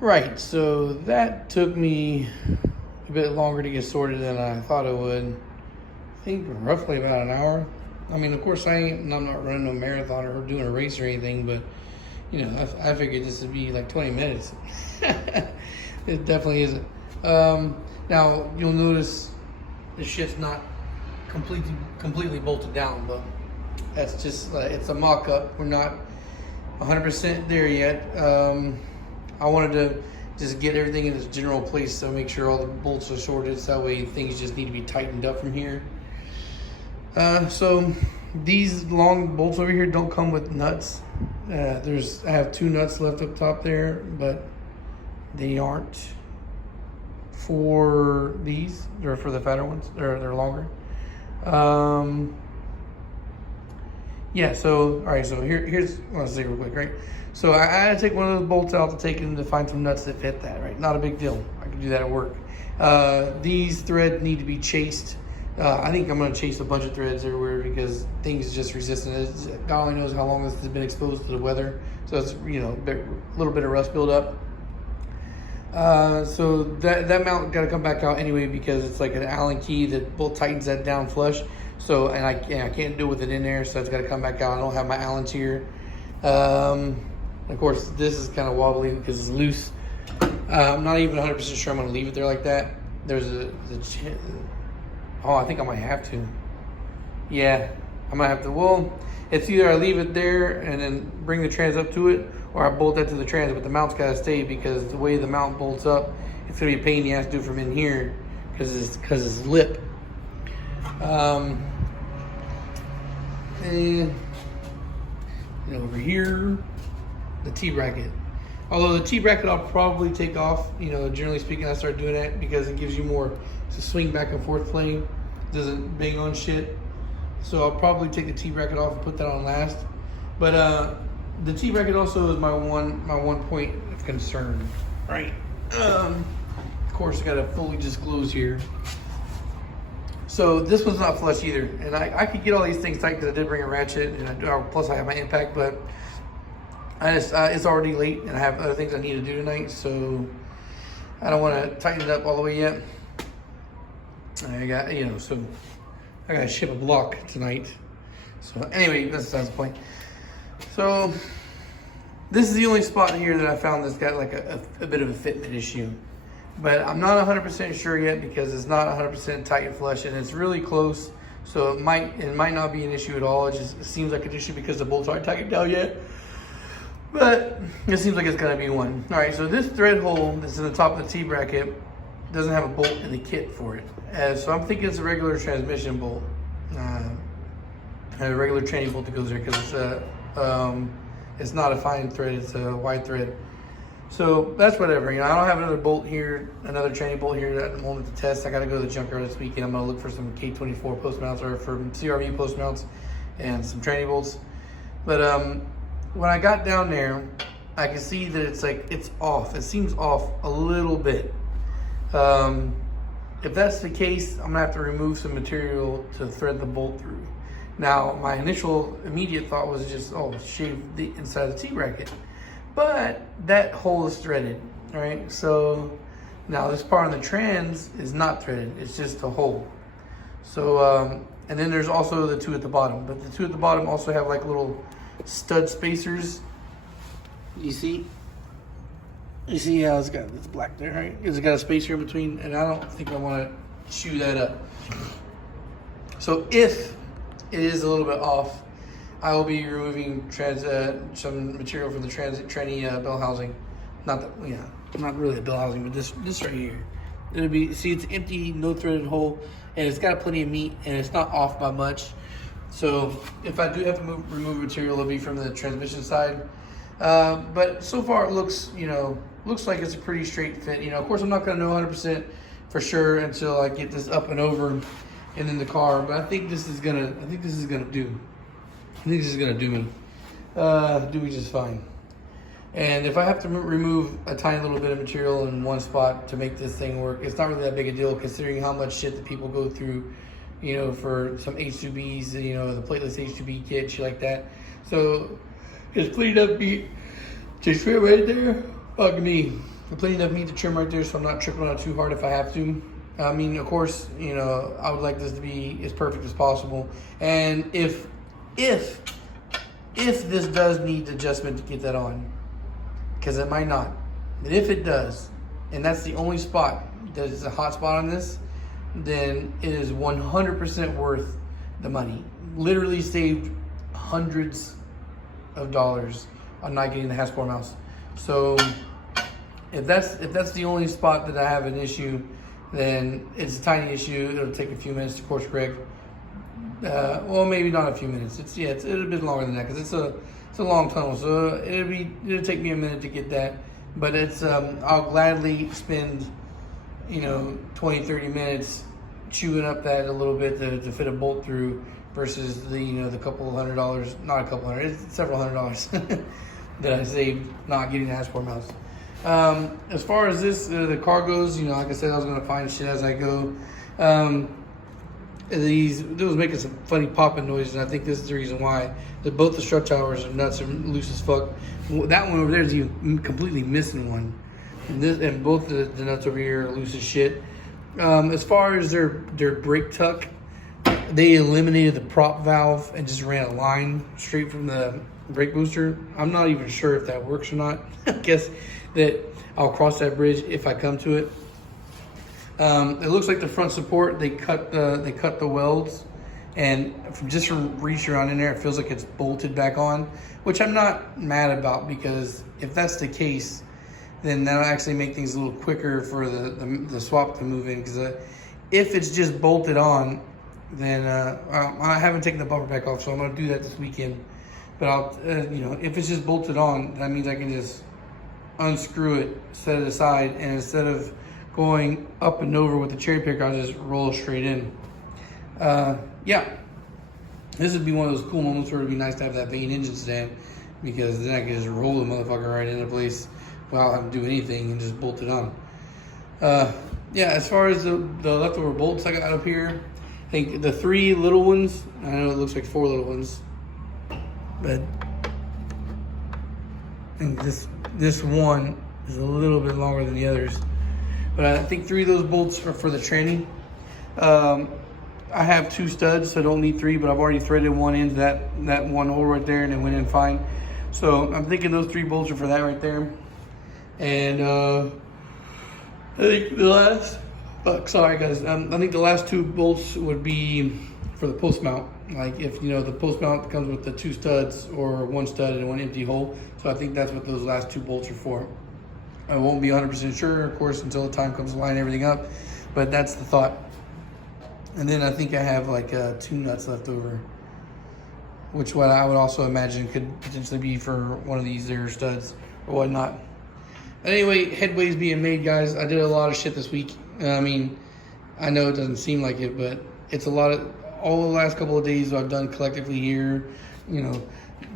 Right, so that took me a bit longer to get sorted than I thought it would. I think roughly about an hour. I mean, of course, I'm not running no marathon or doing a race or anything, but you know, I figured this would be like 20 minutes. It definitely isn't. Now you'll notice the shit's not completely bolted down, but that's just it's a mock-up. We're not 100% there yet. I wanted to just get everything in its general place, so make sure all the bolts are sorted, so that way things just need to be tightened up from here. So these long bolts over here don't come with nuts. I have 2 nuts left up top there, but they aren't for these. They're for the fatter ones. They're longer. Yeah, so all right, so here's let's see real quick, right? So I had to take one of those bolts out to take them to find some nuts that fit that, right? Not a big deal. I can do that at work. These threads need to be chased. I think I'm gonna chase a bunch of threads everywhere because things just resistant. God only knows how long this has been exposed to the weather, so it's a little bit of rust buildup. So that mount got to come back out anyway because it's like an Allen key that bolt tightens that down flush. So and I can't do it with it in there, so it's got to come back out. I don't have my Allens here. Of course, this is kind of wobbly because it's loose. I'm not even 100% sure I'm going to leave it there like that. There's I think I might have to. Yeah, I might have to. Well, it's either I leave it there and then bring the trans up to it, or I bolt that to the trans, but the mount's got to stay because the way the mount bolts up, it's going to be a pain in the ass to do from in here because it's lip. And over here, the T-bracket. Although the T-bracket I'll probably take off, generally speaking, I start doing that because it gives you more to swing back and forth plane. Doesn't bang on shit. So I'll probably take the T-bracket off and put that on last. But the T-bracket also is my one point of concern, right? Of course, I got to fully disclose here. So this one's not flush either, and I could get all these things tight because I did bring a ratchet, and plus I have my impact, but it's already late, and I have other things I need to do tonight, so I don't want to tighten it up all the way yet. I got to ship a block tonight. So anyway, that's the point. So this is the only spot here that I found that's got like a bit of a fitment issue. But I'm not 100% sure yet because it's not 100% tight and flush, and it's really close. So it might not be an issue at all. It seems like an issue because the bolts aren't tightened down yet. But it seems like it's gonna be one. All right, so this thread hole that's in the top of the T-bracket doesn't have a bolt in the kit for it. So I'm thinking it's a regular transmission bolt. A regular training bolt that goes there because it's not a fine thread, it's a wide thread. So that's whatever. I don't have another bolt here, another training bolt here at the moment to test. I got to go to the junkyard this weekend. I'm going to look for some K24 post mounts or for CRV post mounts and some training bolts. But when I got down there, I can see that it's off. It seems off a little bit. If that's the case, I'm going to have to remove some material to thread the bolt through. Now, my immediate thought was just, shave the inside of the T-bracket. But that hole is threaded, right? So now this part on the trans is not threaded, it's just a hole. So, and then there's also the 2 at the bottom, but the 2 at the bottom also have like little stud spacers. You see how it's got this black there, right? It's got a spacer in between, and I don't think I want to chew that up. So if it is a little bit off, I will be removing some material from the tranny bell housing. Not really a bell housing, but this right here. It'll be, see, it's empty, no threaded hole, and it's got plenty of meat, and it's not off by much. So if I do have to remove material, it'll be from the transmission side. But so far it looks like it's a pretty straight fit. Of course, I'm not going to know 100% for sure until I get this up and over and in the car. But I think this is gonna do. I think this is gonna do me just fine. And if I have to remove a tiny little bit of material in one spot to make this thing work, it's not really that big a deal considering how much shit that people go through, for some H2Bs, the plateless H2B kit, shit like that. So it's cleaned up, just fit right there. Fuck me. plenty enough meat to trim right there, so I'm not tripping on it too hard if I have to. I mean, of course, you know, I would like this to be as perfect as possible. And if this does need adjustment to get that on, because it might not, but if it does, and that's the only spot that is a hot spot on this, then it is 100% worth the money. Literally saved hundreds of dollars on not getting the hasp-core mouse. So if that's the only spot that I have an issue, then it's a tiny issue. It'll take a few minutes to course correct. Well, maybe not a few minutes. It's a bit longer than that because it's a long tunnel. So it'll take me a minute to get that. But it's I'll gladly spend 20-30 minutes chewing up that a little bit to fit a bolt through versus the couple of $100, not a couple hundred, it's several $100 that I saved not getting the hasp-core mouse. As far as this, the car goes, like I said, I was going to find shit as I go. Those making some funny popping noises, and I think this is the reason why. Both the strut towers are nuts and loose as fuck. That one over there is even completely missing one. And both the nuts over here are loose as shit. As far as their brake tuck, they eliminated the prop valve and just ran a line straight from the brake booster. I'm not even sure if that works or not. I guess that I'll cross that bridge if I come to it. It looks like the front support, they cut the welds, and from reaching around in there, it feels like it's bolted back on, which I'm not mad about, because if that's the case, then that'll actually make things a little quicker for the swap to move in. Because if it's just bolted on, then I haven't taken the bumper back off, so I'm gonna do that this weekend. But I'll, if it's just bolted on, that means I can just unscrew it, set it aside, and instead of going up and over with the cherry picker, I'll just roll straight in. Yeah, this would be one of those cool moments where it'd be nice to have that vane engine stand, because then I can just roll the motherfucker right into place without having to do anything and just bolt it on. Yeah, as far as the leftover bolts I got up here, I think the 3 little ones, I know it looks like 4 little ones, but I think this one is a little bit longer than the others. But I think 3 of those bolts are for the tranny. I have 2 studs, so I don't need 3, but I've already threaded one into that one hole right there, and it went in fine. So I'm thinking those 3 bolts are for that right there. And I think the last, sorry guys, I think the last 2 bolts would be for the post mount. Like if the post mount comes with the 2 studs or 1 stud and 1 empty hole. So I think that's what those last 2 bolts are for. I won't be 100% sure, of course, until the time comes to line everything up, but that's the thought. And then I think I have like 2 nuts left over, which what I would also imagine could potentially be for one of these there studs or whatnot. Anyway, headway's being made, guys. I did a lot of shit this week. I mean, I know it doesn't seem like it, but it's a lot of, all the last couple of days I've done collectively here,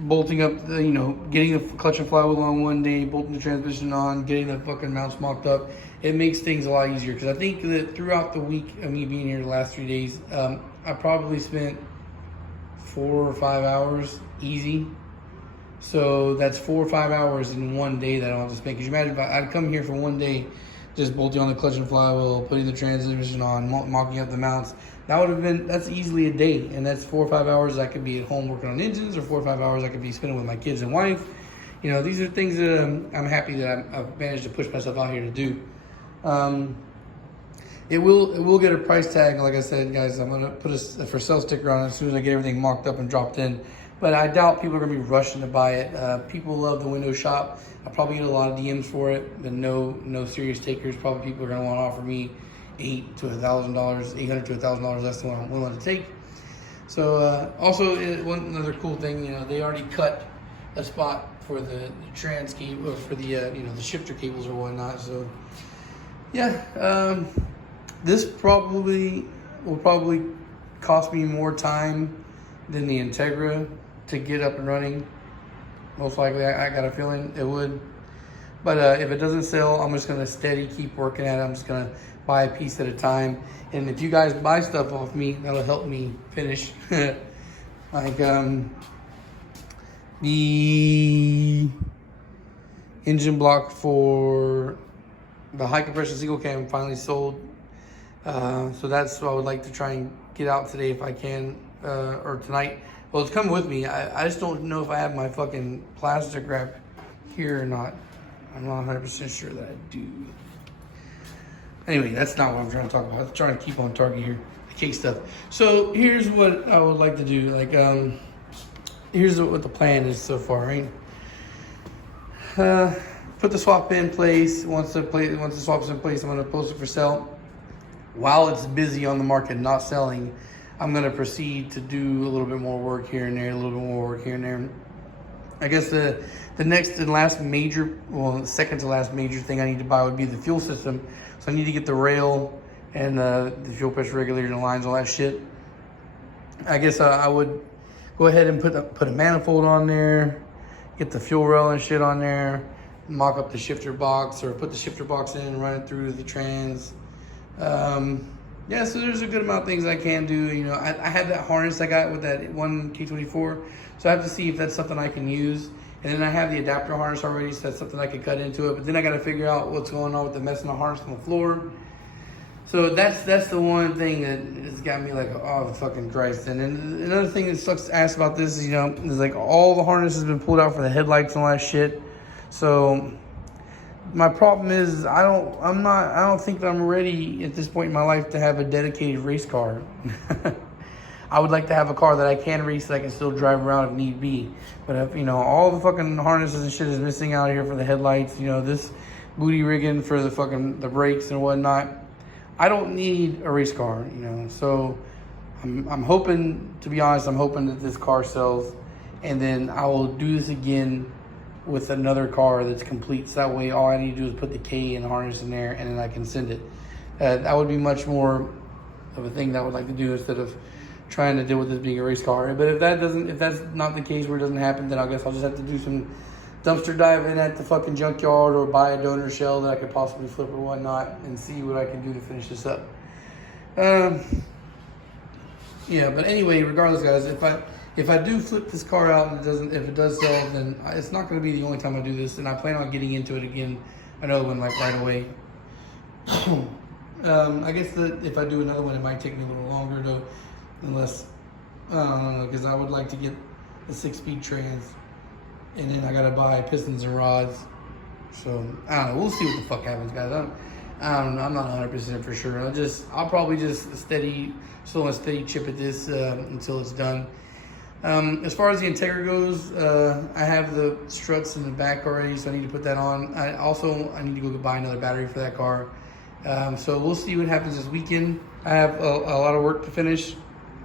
bolting up, getting the clutch and flywheel on one day, bolting the transmission on, getting the fucking mounts mocked up. It makes things a lot easier, because I think that throughout the week of me being here the last 3 days, I probably spent 4 or 5 hours easy. So that's 4 or 5 hours in one day that I don't have to spend. Because you imagine if I'd come here for one day, just bolting on the clutch and flywheel, putting the transmission on, mocking up the mounts. That's easily a day, and that's 4 or 5 hours I could be at home working on engines, or 4 or 5 hours I could be spending with my kids and wife. These are things that I'm happy that I've managed to push myself out here to do. It will get a price tag, like I said, guys. I'm gonna put a for sale sticker on it as soon as I get everything mocked up and dropped in. But I doubt people are gonna be rushing to buy it. People love the window shop. I probably get a lot of DMs for it, but no serious takers. Probably people are gonna want to offer me $800 to $1,000 less than what I'm willing to take. So also one another cool thing, they already cut a spot for the trans cable, or for the the shifter cables or whatnot. So yeah, this will probably cost me more time than the Integra to get up and running. Most likely, I got a feeling it would. But if it doesn't sell, I'm just gonna steady keep working at it. I'm just gonna buy a piece at a time. And if you guys buy stuff off me, that'll help me finish. Like the engine block for the high compression single cam finally sold. So that's what I would like to try and get out today if I can, or tonight. Well, it's coming with me. I just don't know if I have my fucking plastic wrap here or not. I'm not 100% sure that I do. Anyway, that's not what I'm trying to talk about. I'm trying to keep on target here. The cake stuff. So here's what I would like to do. Like, here's what the plan is so far, right? Put the swap in place. Once the swap's in place, I'm gonna post it for sale. While it's busy on the market, not selling, I'm gonna proceed to do a little bit more work here and there, a little bit more work here and there. I guess the next and last major, well, the second to last major thing I need to buy would be the fuel system. So I need to get the rail and the fuel pressure regulator and the lines, all that shit. I guess I would go ahead and put a manifold on there, get the fuel rail and shit on there, mock up the shifter box, or put the shifter box in and run it through the trans. Yeah, so there's a good amount of things I can do. You know, I had that harness I got with that one K24, so I have to see if that's something I can use. And then I have the adapter harness already, so that's something I could cut into it. But then I got to figure out what's going on with the mess in the harness on the floor. So that's the one thing that has got me like, oh, the fucking Christ. And then another thing that sucks ass about this is, you know, is like all the harness has been pulled out for the headlights and all that shit. So my problem is I don't think that I'm ready at this point in my life to have a dedicated race car. I would like to have a car that I can race, that I can still drive around if need be. But if, you know, all the fucking harnesses and shit is missing out here for the headlights, you know, this booty rigging for the brakes and whatnot, I don't need a race car, you know. So I'm hoping, to be honest, I'm hoping that this car sells, and then I will do this again with another car that's complete. So that way all I need to do is put the K and the harness in there, and then I can send it. That would be much more of a thing that I would like to do instead of trying to deal with this being a race car. But if that's not the case where it doesn't happen, then I guess I'll just have to do some dumpster diving at the fucking junkyard, or buy a donor shell that I could possibly flip or whatnot, and see what I can do to finish this up. Yeah, but anyway, regardless, guys, if I do flip this car out and if it does sell, then it's not going to be the only time I do this, and I plan on getting into it again, another one like right away. I guess that if I do another one, it might take me a little longer though, unless, I don't know, because I would like to get a 6-speed trans, and then I got to buy pistons and rods. So I don't know, we'll see what the fuck happens, guys. I don't know, I'm not 100% for sure. I'll probably just steady chip at this until it's done. As far as the Integra goes, I have the struts in the back already, so I need to put that on. I need to go buy another battery for that car. So we'll see what happens this weekend. I have a lot of work to finish.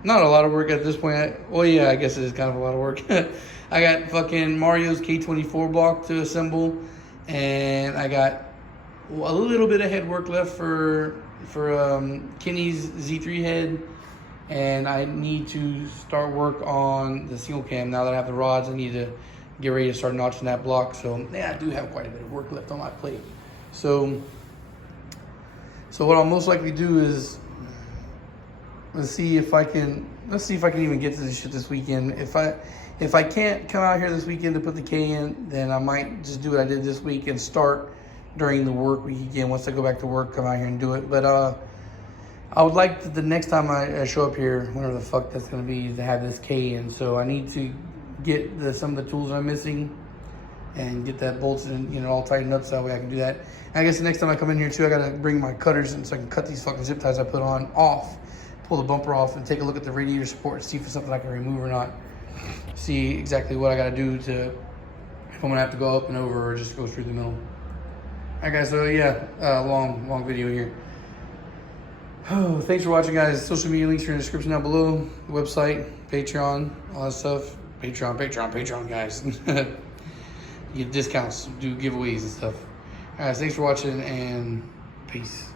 Not a lot of work at this point. Well, yeah, I guess it is kind of a lot of work. I got fucking Mario's K24 block to assemble, and I got a little bit of head work left for Kenny's Z3 head. And I need to start work on the single cam. Now that I have the rods, I need to get ready to start notching that block. So yeah, I do have quite a bit of work left on my plate. So what I'll most likely do is let's see if I can even get to this shit this weekend. If I can't come out here this weekend to put the K in, then I might just do what I did this week and start during the work week again. Once I go back to work, come out here and do it. But I would like the next time I show up here, whenever the fuck that's going to be, to have this K in. So I need to get some of the tools I'm missing and get that bolts and, you know, all tightened up so that way I can do that. And I guess the next time I come in here too, I got to bring my cutters in so I can cut these fucking zip ties I put on off, pull the bumper off, and take a look at the radiator support and see if it's something I can remove or not. See exactly what I got to do if I'm going to have to go up and over or just go through the middle. All right, guys, so yeah, long video here. Oh, thanks for watching, guys. Social media links are in the description down below. The website, Patreon, all that stuff. Patreon, guys. You get discounts, do giveaways and stuff. All right, thanks for watching, and peace.